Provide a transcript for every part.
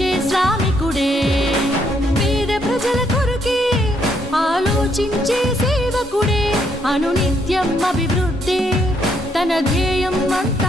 కష్టించే శ్రామికుడే. పేద ప్రజల కొరకే ఆలోచించే సేవకుడే. అనునిత్యం అభివృద్ధి తన ధ్యేయం అంత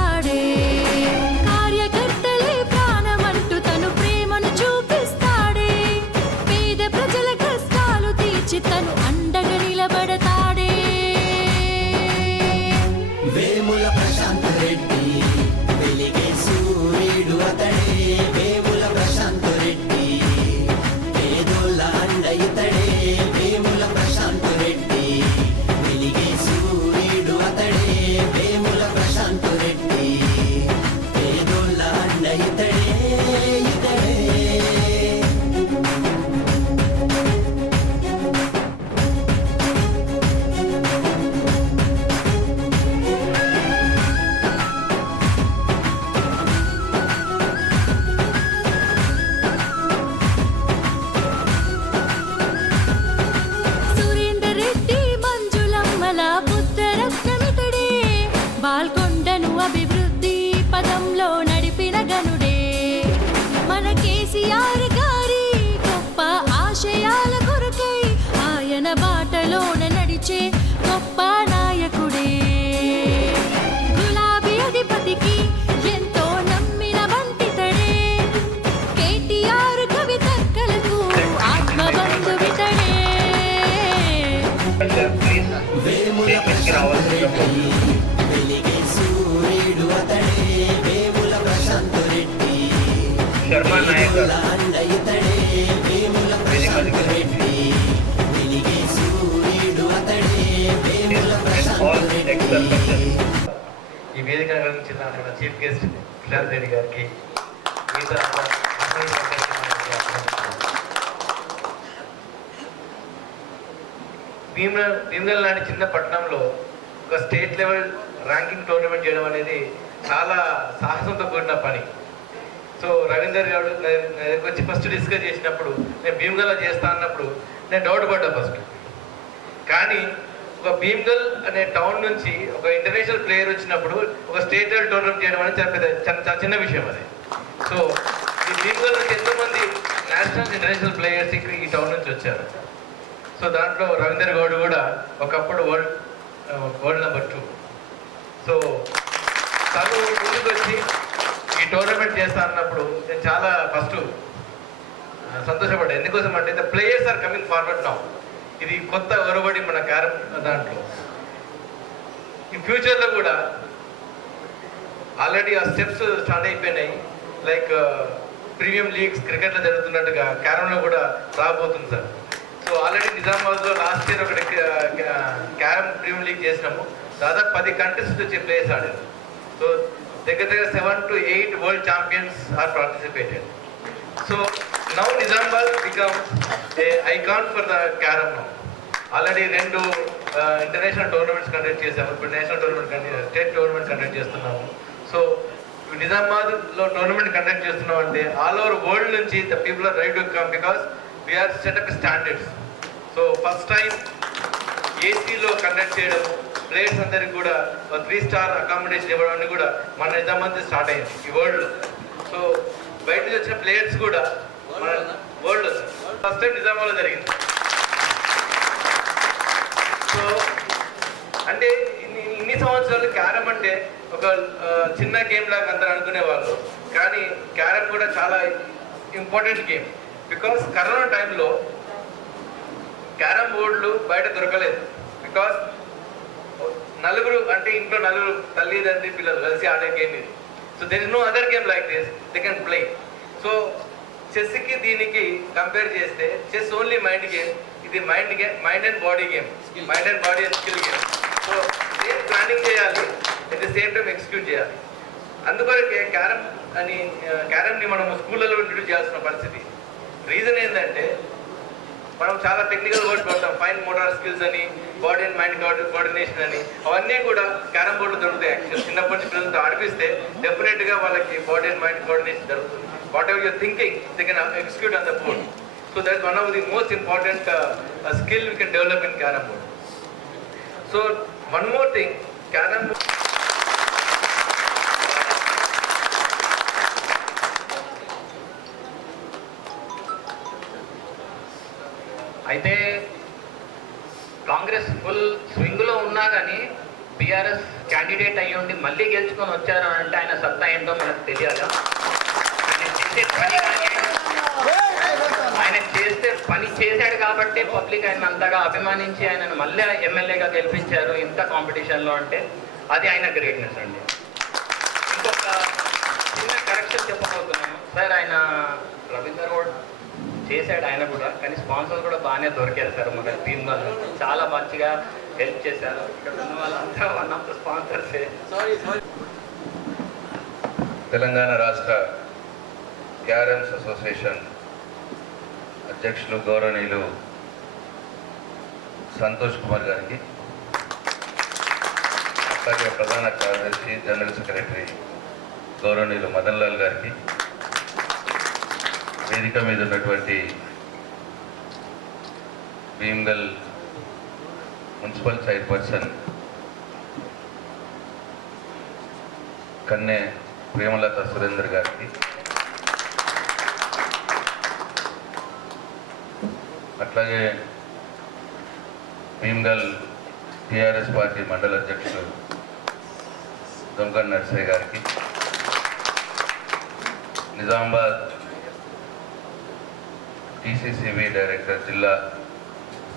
ఈ వేదిక అలంకరించిన మన చీఫ్ గెస్ట్ కిషార్ గారికి మిగతా అందరూ భీమల లాంటి చిన్న పట్టణంలో ఒక స్టేట్ లెవెల్ ర్యాంకింగ్ టోర్నమెంట్ చేయడం అనేది చాలా సాహసంతో కూడిన పని. సో రవీందర్ గారు నా దగ్గరికి వచ్చి ఫస్ట్ డిస్కస్ చేసినప్పుడు నేను భీమ్గల్ చేస్తా అన్నప్పుడు నేను డౌట్ పడ్డా ఫస్ట్ కానీ ఒక భీమ్గల్ అనే టౌన్ నుంచి ఒక ఇంటర్నేషనల్ ప్లేయర్ వచ్చినప్పుడు ఒక స్టేట్ లెవెల్ టోర్నమెంట్ చేయడం అనేది చాలా చాలా చిన్న విషయం అది. సో ఈ భీమ్గల్ నుంచి ఎంతోమంది నేషనల్ ఇంటర్నేషనల్ ప్లేయర్స్ ఈ టౌన్ నుంచి వచ్చారు. సో దాంట్లో రవీందర్ గౌడ్ కూడా ఒకప్పుడు world world number two so తను ముందుకు వచ్చి ఈ టోర్నమెంట్ చేస్తా అన్నప్పుడు నేను చాలా ఫస్ట్ సంతోషపడ్డా. ఎందుకోసం అంటే the players are coming forward now. ఇది కొత్త ఒరబడి మన క్యారం దాంట్లో. ఈ ఫ్యూచర్లో కూడా ఆల్రెడీ ఆ స్టెప్స్ స్టార్ట్ అయిపోయినాయి. లైక్ ప్రీమియం లీగ్స్ క్రికెట్లో జరుగుతున్నట్టుగా క్యారంలో కూడా రాబోతుంది సార్. సో ఆల్రెడీ నిజామాబాద్లో లాస్ట్ ఇయర్ ఒకటి క్యారం ప్రీమియం లీగ్ చేసినాము. దాదాపు పది కంట్రీస్ నుంచి వచ్చి ప్లేయర్స్ ఆడారు. సో దగ్గర దగ్గర seven to eight world champions are participated so now Nizamabad become a icon for the carrom now already రెండు ఇంటర్నేషనల్ టోర్నమెంట్స్ కండక్ట్ చేసాము ఇప్పుడు national tournament state tournament conduct చేస్తున్నాము. సో నిజామాబాద్లో టోర్నమెంట్ కండక్ట్ చేస్తున్నాం అంటే ఆల్ ఓవర్ వరల్డ్ నుంచి the people are right to come because we are set up standards so first time ఏసీలో conduct చేయడం ప్లేయర్స్ అందరికి కూడా త్రీ స్టార్ అకామిడేషన్ ఇవ్వడానికి కూడా మన నిజామాబాద్ స్టార్ట్ అయింది ఈ వరల్డ్లో సో బయట వచ్చిన ప్లేయర్స్ కూడా మన వరల్డ్ ఫస్ట్ టైం నిజామాబాద్లో జరిగింది. సో అంటే ఇన్ని సంవత్సరాలు క్యారమ్ అంటే ఒక చిన్న గేమ్ లాగా అందరు అనుకునేవాళ్ళు. కానీ క్యారమ్ కూడా చాలా ఇంపార్టెంట్ గేమ్ బికాస్ కరోనా టైంలో క్యారమ్ బోర్డులు బయట దొరకలేదు. బికాస్ నలుగురు అంటే ఇంట్లో నలుగురు తల్లిదండ్రి పిల్లలు కలిసి ఆడే గేమ్ ఇది. So there is no other game like this they can play so చెస్కి దీనికి కంపేర్ చేస్తే చెస్ ఓన్లీ మైండ్ గేమ్ ఇది mind game mind and body game mind and body and skill game so same planning చేయాలి? At the same time execute చేయాలి. అందుకొరకే carom అని క్యారమ్ని మనం స్కూళ్ళలో introduce చేయాల్సిన పరిస్థితి. రీజన్ ఏంటంటే మనం చాలా టెక్నికల్ వర్డ్స్ పడతాం ఫైన్ మోటార్ స్కిల్స్ అని బాడీ అండ్ మైండ్ కోఆర్డినేషన్ అని. అవన్నీ కూడా క్యారమ్ బోర్డు దొరుకుతాయి. యాక్చువల్ చిన్నప్పటి నుంచి పిల్లలతో ఆడిపిస్తే డెఫినెట్గా వాళ్ళకి బాడీ అండ్ మైండ్ కోఆర్డినేషన్ జరుగుతుంది whatever you're thinking they can execute on the board so that one of the most important skill we can develop in carrom board so one more thing carrom board అయితే Congress full స్వింగ్లో ఉన్నా కానీ BRS candidate అయ్యి ఉండి మళ్ళీ గెలుచుకొని వచ్చారు అని అంటే ఆయన సత్తా ఏంటో మనకు తెలియాలి? ఆయన చేసే పని ఆయన చేస్తే పని చేశాడు కాబట్టి పబ్లిక్ ఆయన అంతగా అభిమానించి ఆయనను మళ్ళీ ఎమ్మెల్యేగా గెలిపించారు ఇంత కాంపిటీషన్లో అంటే అది ఆయన గ్రేట్నెస్ అండి. ఇంకొక చిన్న కరెక్షన్ చెప్పబోతున్నాను. సార్ ఆయన రవీందర్ గౌడ్ చేశాడు ఆయన కూడా కానీ స్పాన్సర్ కూడా బాగానే దొరికారు సార్ మన టీమ్ చాలా మంచిగా హెల్ప్ చేశారు. ఇక్కడ ఉన్న వాళ్ళంతా వన్ ఆఫ్ ద స్పాన్సర్సే. తెలంగాణ రాష్ట్ర క్యారమ్స్ అసోసియేషన్ అధ్యక్షులు గౌరవనీయులు సంతోష్ కుమార్ గారికి అట్లాగే ప్రధాన కార్యదర్శి జనరల్ సెక్రటరీ గౌరవనీయులు మదన్ లాల్ గారికి వేదిక మీద ఉన్నటువంటి భీమ్గల్ మున్సిపల్ చైర్పర్సన్ కన్నె ప్రేమలత సురేందర్ గారికి అట్లాగే భీమ్గల్ టిఆర్ఎస్ పార్టీ మండల అధ్యక్షులు దొంగ నర్సయ్య గారికి నిజామాబాద్ టీసీసీబీ డైరెక్టర్ జిల్లా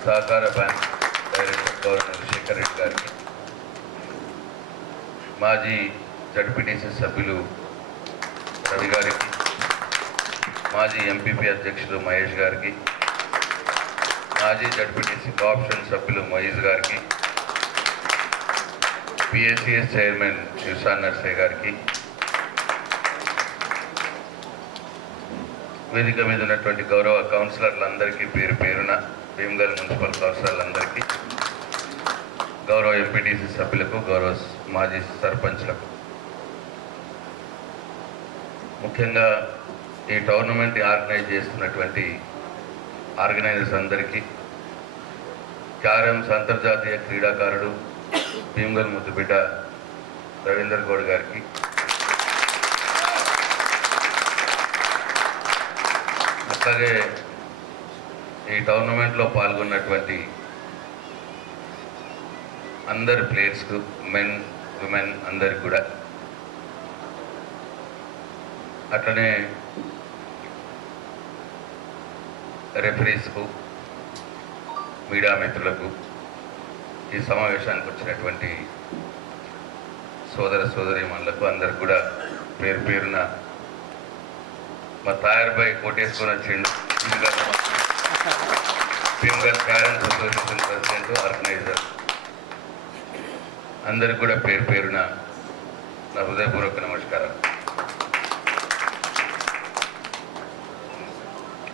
సహకార bank director governor Shekar Reddy గారికి మాజీ జడ్పీటీసీ సభ్యులు రవి గారికి మాజీ ఎంపీపీ అధ్యక్షులు మహేష్ గారికి మాజీ జడ్పీటీసీ కోఆప్షన్ సభ్యులు మహేష్ గారికి పిఎస్సిఎస్ చైర్మన్ శివసాన్ నర్సయ్య గారికి వేదిక మీద ఉన్నటువంటి గౌరవ కౌన్సిలర్లందరికీ పేరు పేరున భీమగల్ మున్సిపల్ కౌన్సిలర్లందరికీ గౌరవ ఎంపీటీసీ సభ్యులకు గౌరవ మాజీ సర్పంచ్లకు. ముఖ్యంగా ఈ టోర్నమెంట్ ఆర్గనైజ్ చేస్తున్నటువంటి ఆర్గనైజర్స్ అందరికీ క్యారమ్స్ అంతర్జాతీయ క్రీడాకారుడు భీమగల్ ముద్దుబిడ్డ రవీందర్ గౌడ్ గారికి అట్లాగే ఈ టోర్నమెంట్లో పాల్గొన్నటువంటి అందరి ప్లేయర్స్కు మెన్ ఉమెన్ అందరికి కూడా. అట్లనే రెఫరీస్కు మీడియా మిత్రులకు ఈ సమావేశానికి వచ్చినటువంటి సోదర సోదరీమణులకు అందరికి కూడా పేరు పేరున మా తాయర్ కోటేసుకొని వచ్చిండు. పింగల్ పేరెంట్స్ అసోసియేషన్ ప్రెసిడెంట్ ఆర్గనైజర్. అందరికి కూడా పేరు పేరున నా హృదయపూర్వక నమస్కారం.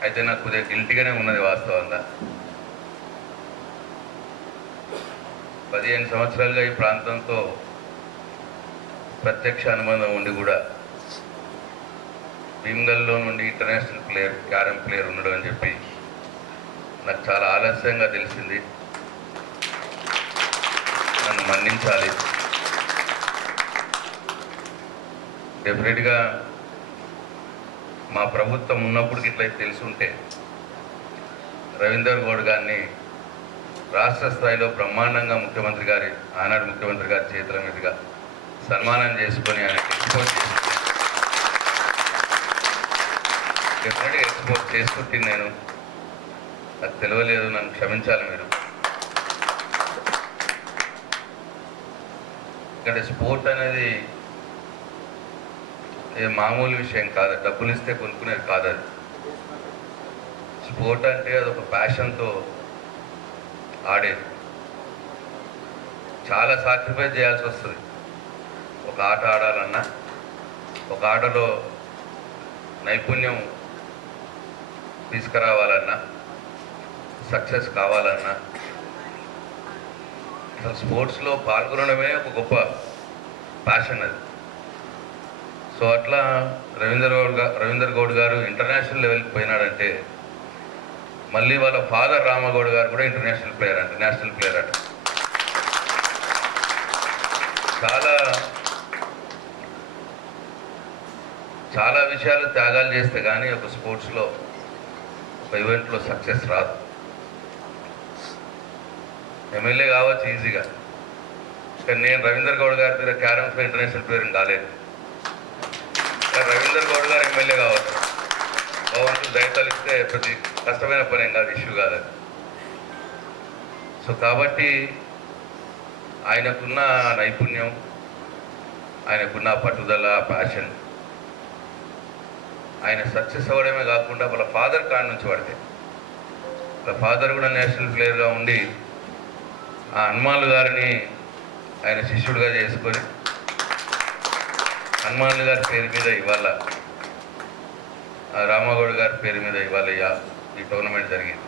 అయితే నాకు కొద్దిగా గిల్టీగానే ఉన్నది వాస్తవంగా. పదిహేను సంవత్సరాలుగా ఈ ప్రాంతంతో ప్రత్యక్ష అనుబంధం ఉండి కూడా భీమ్గల్లో నుండి ఇంటర్నేషనల్ ప్లేయర్ క్యారమ్ ప్లేయర్ ఉండడం అని చెప్పి నాకు చాలా ఆలస్యంగా తెలిసింది. నన్ను మన్నించాలి. డెఫినెట్గా మా ప్రభుత్వం ఉన్నప్పుడు ఇట్లా తెలిసి ఉంటే రవీందర్ గౌడ్ గారిని రాష్ట్ర స్థాయిలో బ్రహ్మాండంగా ముఖ్యమంత్రి గారి ఆనాడు ముఖ్యమంత్రి గారి చేతుల మీదుగా సన్మానం చేసుకొని ఆయనకి ఎక్స్పోర్ట్ ఎప్పుడైనా ఎక్స్పోర్ట్ చేసుకుంటుంది నేను? నాకు తెలియలేదు నన్ను క్షమించాలి మీరు. ఇక్కడ స్పోర్ట్ అనేది ఏ మామూలు విషయం కాదు డబ్బులు ఇస్తే కొనుక్కునేది కాదు అది. స్పోర్ట్ అంటే అది ఒక ప్యాషన్తో ఆడేది. చాలా సాక్రిఫైస్ చేయాల్సి వస్తుంది. ఒక ఆట ఆడాలన్నా ఒక ఆటలో నైపుణ్యం తీసుకురావాలన్నా సక్సెస్ కావాలన్నా అసలు స్పోర్ట్స్లో పాల్గొనడమే ఒక గొప్ప ప్యాషన్ అది. సో అట్లా రవీందర్ గౌడ్ గారు రవీందర్ గౌడ్ గారు ఇంటర్నేషనల్ లెవెల్కి పోయినాడంటే మళ్ళీ వాళ్ళ ఫాదర్ రామగౌడ్ గారు కూడా ఇంటర్నేషనల్ ప్లేయర్ అంట నేషనల్ ప్లేయర్ అంట. చాలా చాలా విషయాలు త్యాగాలు చేస్తే కానీ ఒక స్పోర్ట్స్లో ఒక ఈవెంట్లో సక్సెస్ రాదు. ఎమ్మెల్యే కావచ్చు ఈజీగా. కానీ నేను రవీందర్ గౌడ్ గారి దగ్గర క్యారమ్స్ ఇంటర్నేషనల్ పేరు కాలేదు. రవీందర్ గౌడ్ గారు ఎమ్మెల్యే కావచ్చు. భగవంతుడు దయతలిస్తే ప్రతి కష్టమైన పని ఏం కాదు ఇష్యూ కాదు సో కాబట్టి ఆయనకున్న నైపుణ్యం ఆయనకున్న పట్టుదల ప్యాషన్ ఆయన సక్సెస్ అవ్వడమే కాకుండా వాళ్ళ ఫాదర్ కాడ నుంచి పడితే. వాళ్ళ ఫాదర్ కూడా నేషనల్ ప్లేయర్గా ఉండి ఆ హనుమాన్లు గారిని ఆయన శిష్యుడిగా చేసుకొని హనుమాన్లు గారి పేరు మీద ఇవాళ ఆ రామగౌడ్ గారి పేరు మీద ఇవాళ ఈ టోర్నమెంట్ జరిగింది.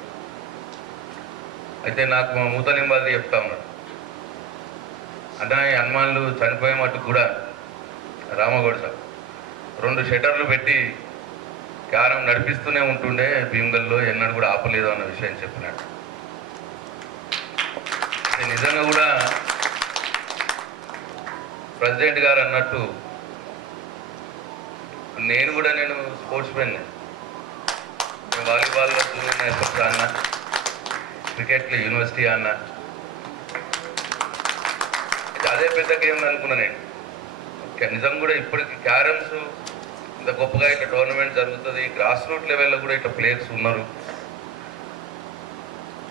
అయితే నాకు మా మూత నింబాది చెప్తా ఉన్నారు అన్నా ఈ హనుమాన్లు చనిపోయే మట్టు కూడా రామగౌడ్ సార్ రెండు షటర్లు పెట్టి క్యారం నడిపిస్తూనే ఉంటుండే భీమగల్లో ఎన్నడూ కూడా ఆపలేదు అన్న విషయం చెప్పినాడు. నిజంగా కూడా ప్రెసిడెంట్ గారు అన్నట్టు నేను కూడా నేను స్పోర్ట్స్ మెన్ వాలీబాల్లో జూనియర్ నేషనల్స్ ఆడినా క్రికెట్లో యూనివర్సిటీ ఆడినా అదే పెద్ద గేమ్ అనుకున్నా నేను. నిజం కూడా ఇప్పటికి క్యారమ్స్ ఇంత గొప్పగా ఇట్లా టోర్నమెంట్ జరుగుతుంది గ్రాస్ రూట్ లెవెల్లో కూడా ఇట్లా ప్లేయర్స్ ఉన్నారు.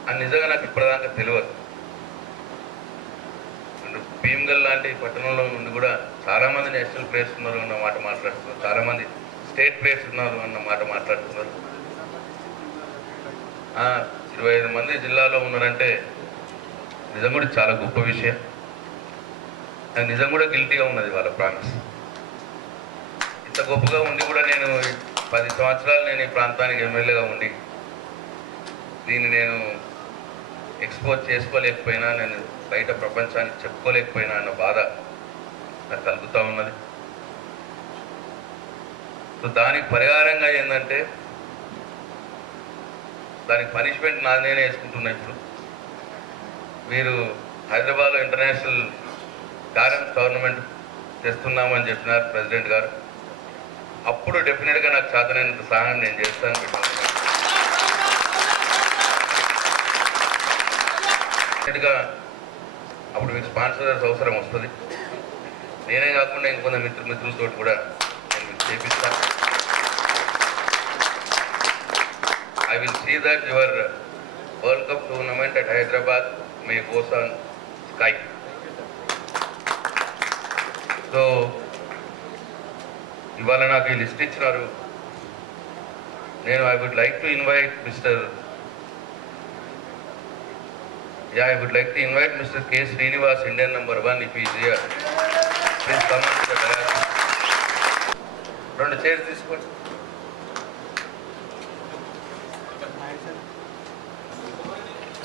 అని నిజంగా నాకు ఇప్పటిదాకా తెలియదు భీమ్గల్ లాంటి పట్టణంలో నుండి కూడా చాలామంది నేషనల్ ప్లేయర్స్ ఉన్నారు అన్న మాట మాట్లాడుతున్నారు. చాలామంది స్టేట్ ప్లేయర్స్ ఉన్నారు అన్న మాట మాట్లాడుతున్నారు. ఇరవై ఐదు మంది జిల్లాలో ఉన్నారంటే నిజం కూడా చాలా గొప్ప విషయం. నిజం కూడా గిల్టీగా ఉన్నది వాళ్ళ ప్రామిస్. గొప్పగా ఉండి కూడా నేను పది సంవత్సరాలు నేను ఈ ప్రాంతానికి ఎమ్మెల్యేగా ఉండి దీన్ని నేను ఎక్స్పోజ్ చేసుకోలేకపోయినా నేను బయట ప్రపంచానికి చెప్పుకోలేకపోయినా అన్న బాధ నాకు కలుగుతూ ఉన్నది. సో దానికి పరిహారంగా ఏంటంటే దానికి పనిష్మెంట్ నా నేనే వేసుకుంటున్నా ఇప్పుడు. మీరు హైదరాబాద్లో ఇంటర్నేషనల్ క్యారమ్స్ టోర్నమెంట్ తెస్తున్నామని చెప్పినారు ప్రెసిడెంట్ గారు. అప్పుడు డెఫినెట్గా నాకు చేతనైనంత సహాయం నేను చేస్తాను. డెఫినెట్గా అప్పుడు మీకు స్పాన్సర్స్ అవసరం వస్తుంది. నేనే కాకుండా ఇంకొంత మిత్రు మిత్రులతో కూడా నేను మీకు చేపిస్తాను I will see that your world cup tournament at Hyderabad may goes on sky so ఇవాళ నాకు ఈ లిస్ట్ ఇచ్చినారు. నేను I would like to invite mister yeah I would like to invite mister K Srinivas Indian number one if is here please come రెండు chairs తీసుకోండి.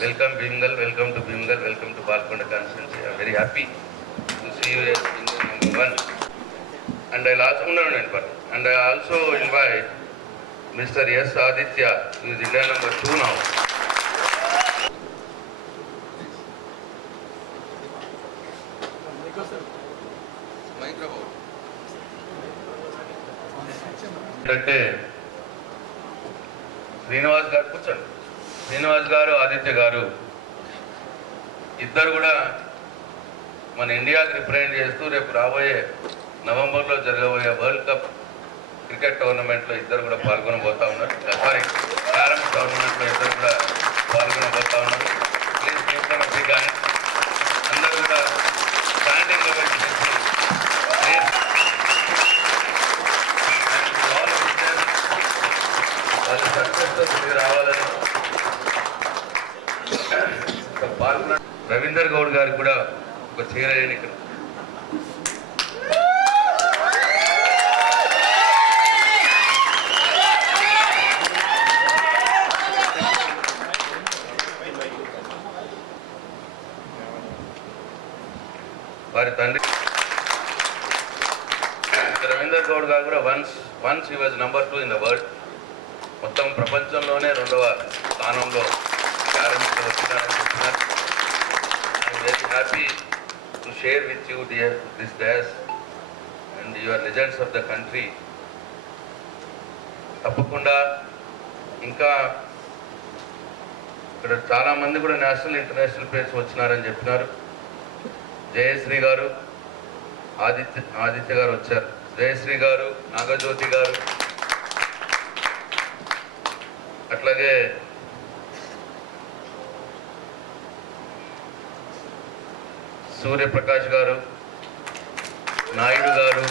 Welcome Bhimgal welcome to Bhimgal welcome to Balkonda constituency I very happy to see you Indian number one and I also ఉన్నాను నేను per and I also invite mister S Aditya is India number two now ఏంటంటే శ్రీనివాస్ గారు కూర్చోండి. శ్రీనివాస్ గారు ఆదిత్య గారు ఇద్దరు కూడా మన ఇండియాకి రిప్రజెంట్ చేస్తూ రేపు రాబోయే నవంబర్లో జరగబోయే వరల్డ్ కప్ క్రికెట్ టోర్నమెంట్లో ఇద్దరు కూడా పాల్గొనబోతా ఉన్నారు. సారీ క్యారమ్ టోర్నమెంట్లో ఇద్దరు కూడా పాల్గొనబోతా ఉన్నారు. ప్లీజ్ దీంట్లో బిగ్ అందరూ కూడా స్టాండింగ్ వాళ్ళు సక్సెస్తో తిరిగి రావాలని ఒక పాల్గొన రవీందర్ గౌడ్ గారికి కూడా ఒక చీర ఇక్కడ వారి తండ్రి రవీందర్ గౌడ్ గారు కూడా once once he was number two in the world మొత్తం ప్రపంచంలోనే రెండవ స్థానంలో క్యారమ్స్ వచ్చినారని చెప్తున్నారు I'm very happy to share with you dear this dash and your legends of the country తప్పకుండా ఇంకా చాలా మంది కూడా నేషనల్ ఇంటర్నేషనల్ ప్లేయర్స్ వచ్చినారని చెప్పినారు. జయశ్రీ గారు ఆదిత్య ఆదిత్య గారు వచ్చారు. జయశ్రీ గారు నాగజ్యోతి గారు. అట్లాగే Suryaprakash garu Naidu garu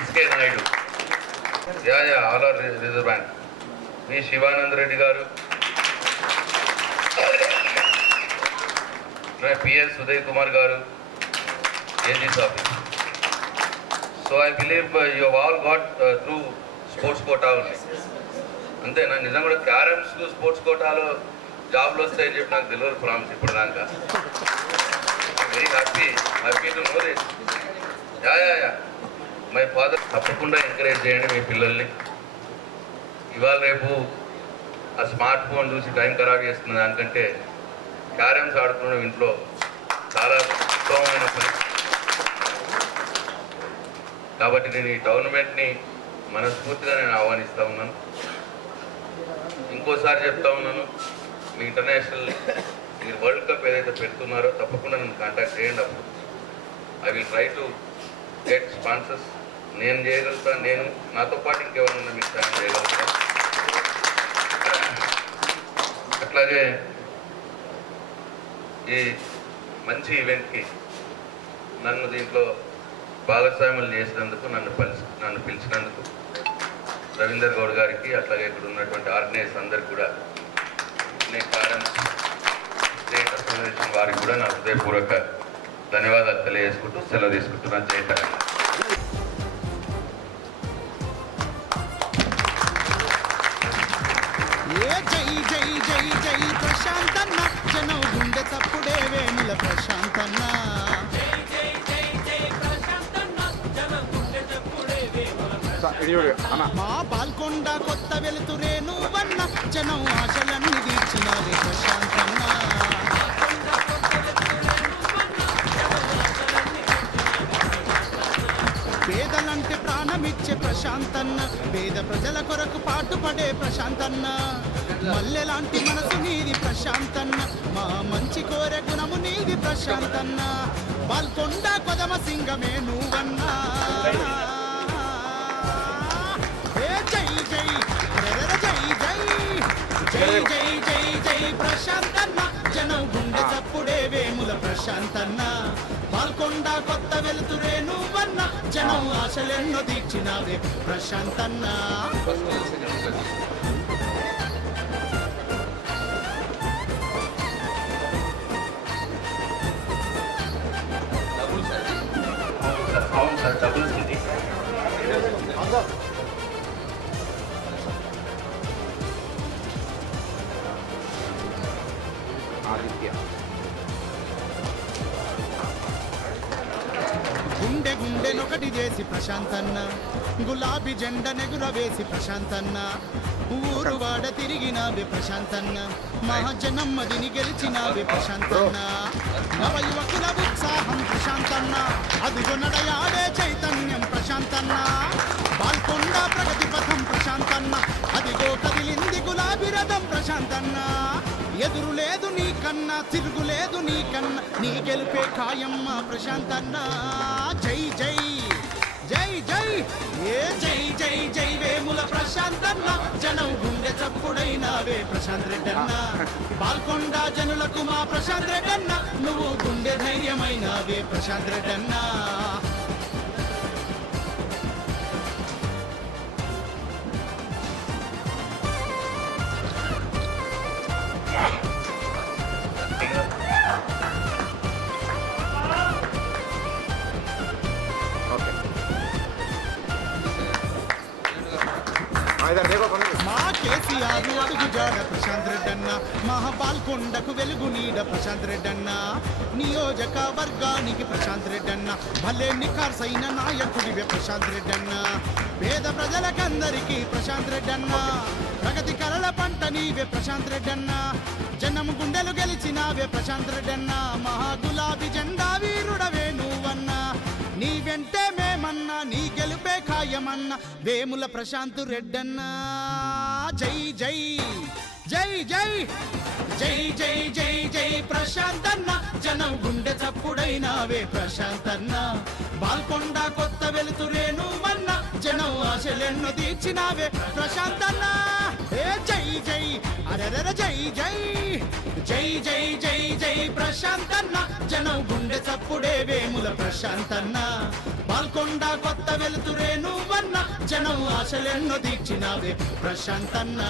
SK Naidu. Yeah yeah all are reserve bank. Me Shivananda Reddy garu PS Uday Kumar garu AG's office so I believe you all got through sports quota ఉంది అంతేనా? నిజం కూడా carroms sports కోటాలో జాబ్లు వస్తాయని చెప్పి నాకు తెలియదు ప్రామిస్ ఇప్పుడు దాకా very happy happy to know this yeah yeah yeah my father తప్పకుండా ఎంకరేజ్ చేయండి మీ పిల్లల్ని. ఇవాళ రేపు ఆ స్మార్ట్ ఫోన్ చూసి టైం ఖరాబ్ చేస్తున్న దానికంటే క్యారమ్స్ ఆడుతున్న ఇంట్లో చాలా ఉత్తమమైన పని. కాబట్టి నేను ఈ టోర్నమెంట్ని మనస్ఫూర్తిగా నేను ఆహ్వానిస్తూ ఉన్నాను. ఇంకోసారి చెప్తా ఉన్నాను మీ ఇంటర్నేషనల్ మీరు వరల్డ్ కప్ ఏదైతే పెడుతున్నారో తప్పకుండా నన్ను కాంటాక్ట్ చేయండి అప్పుడు. I will try to get sponsors నేను చేయగలుగుతా నేను నాతో పాటు ఇంకెవరన్నా మీకు సాయం చేయగలుగుతా అట్లాగే ఈ మంచి ఈవెంట్కి నన్ను దీంట్లో భాగస్వాములు చేసినందుకు నన్ను పిలిచి నన్ను పిలిచినందుకు రవీందర్ గౌడ్ గారికి అట్లాగే ఇక్కడ ఉన్నటువంటి ఆర్గనైజర్స్ అందరికి కూడా నేను కారణం స్టేట్ అసోసియేషన్ వారికి కూడా నా హృదయపూర్వక ధన్యవాదాలు తెలియజేసుకుంటూ సెలవు తీసుకుంటున్నాను. జయకరణ మా కొత్త వెలుతురే నువ్వన్న. జనం ఆశలన్నీ తీర్చినవే ప్రశాంతన్న. పేదలంటే ప్రాణమిచ్చే ప్రశాంతన్న. పేద ప్రజల కొరకు పాటుపడే ప్రశాంతన్న. మల్లెలాంటి మనసు నీది ప్రశాంతన్న. మా మంచి కోరే గుణము నీది ప్రశాంతన్న. పాల్కొండ కొదమ సింగమే నువ్వన్నా. జై జై జై ప్రశాంతన్న. జనం గుండె చప్పుడే వేముల ప్రశాంతన్న. పాల్కొండ కొత్త వెలుతురే నువ్వన్న. జనం ఆశలెన్నో తీర్చినావే ప్రశాంతన్న. అవును సార్ డబుల్ గుండెనొకటి చేసి ప్రశాంతన్న గులాబీ జెండ నెగుర వేసి ప్రశాంతన్న ఊరు వాడ తిరిగినావే ప్రశాంతన్న మహాజనమ్మదిని గెలిచినావే ప్రశాంతన్న. నవ యువకుల ఉత్సాహం ప్రశాంతన్న అదిగో నడయాడే చైతన్యం ప్రశాంతన్న. బాల్కొండ ప్రగతి పథం ప్రశాంతన్న అదిగో కదిలింది గులాబీ రథం ప్రశాంతన్న. ఎదురు లేదు నీ కన్నా తిరుగులేదు నీ కన్నా. నీ గెలిపే ఖాయమ్మ ప్రశాంతన్న. జై జై జై జై. ఏ జై జై జై వేముల ప్రశాంతన్న. జనం గుండె చప్పుడైనావే ప్రశాంత్ రెడ్డన్న. బాల్కొండ జనులకు మా ప్రశాంత్ రెడ్డన్న. నువ్వు గుండె ధైర్యమైనావే ప్రశాంత్ రెడ్డి అన్నా కేసీఆర్ అడుగు జాడ ప్రశాంత్ రెడ్డన్న మహాపాల్కొండకు వెలుగు నీడ ప్రశాంత్ రెడ్డన్న. నియోజకవర్గానికి ప్రశాంత్ రెడ్డన్న భలే నిఖార్సైన నాయకుడివే ప్రశాంత్ రెడ్డన్న. పేద ప్రజలకందరికీ ప్రశాంత్ రెడ్డన్న. ప్రగతి కలల పంట నీవే ప్రశాంత్ రెడ్డన్న. జనం గుండెలు గెలిచినావే ప్రశాంత్ రెడ్డన్న. మహా గెలుపే ఖాయమన్నా వేముల ప్రశాంత్ రెడ్డన్నా. జై జై. జై జై. జై జై జై జై. ప్రశాంత్ అన్న జనం గుండె చప్పుడైనావే ప్రశాంత్ అన్న బాల్కొండ కొత్త వెలుతురే నువ్వన్న. జనం ఆశలెన్ను తీర్చినావే ప్రశాంత్ అన్న ఏ జై జై. అరరర జై జై. జై జై జై జై. ప్రశాంత్ అన్న జనం గుండె చప్పుడే వేముల ప్రశాంత్ అన్న బాల్కొండ కొత్త వెలుతురే నువ్వన్న. జనం ఆశలెన్ను తీర్చినావే ప్రశాంత్ అన్న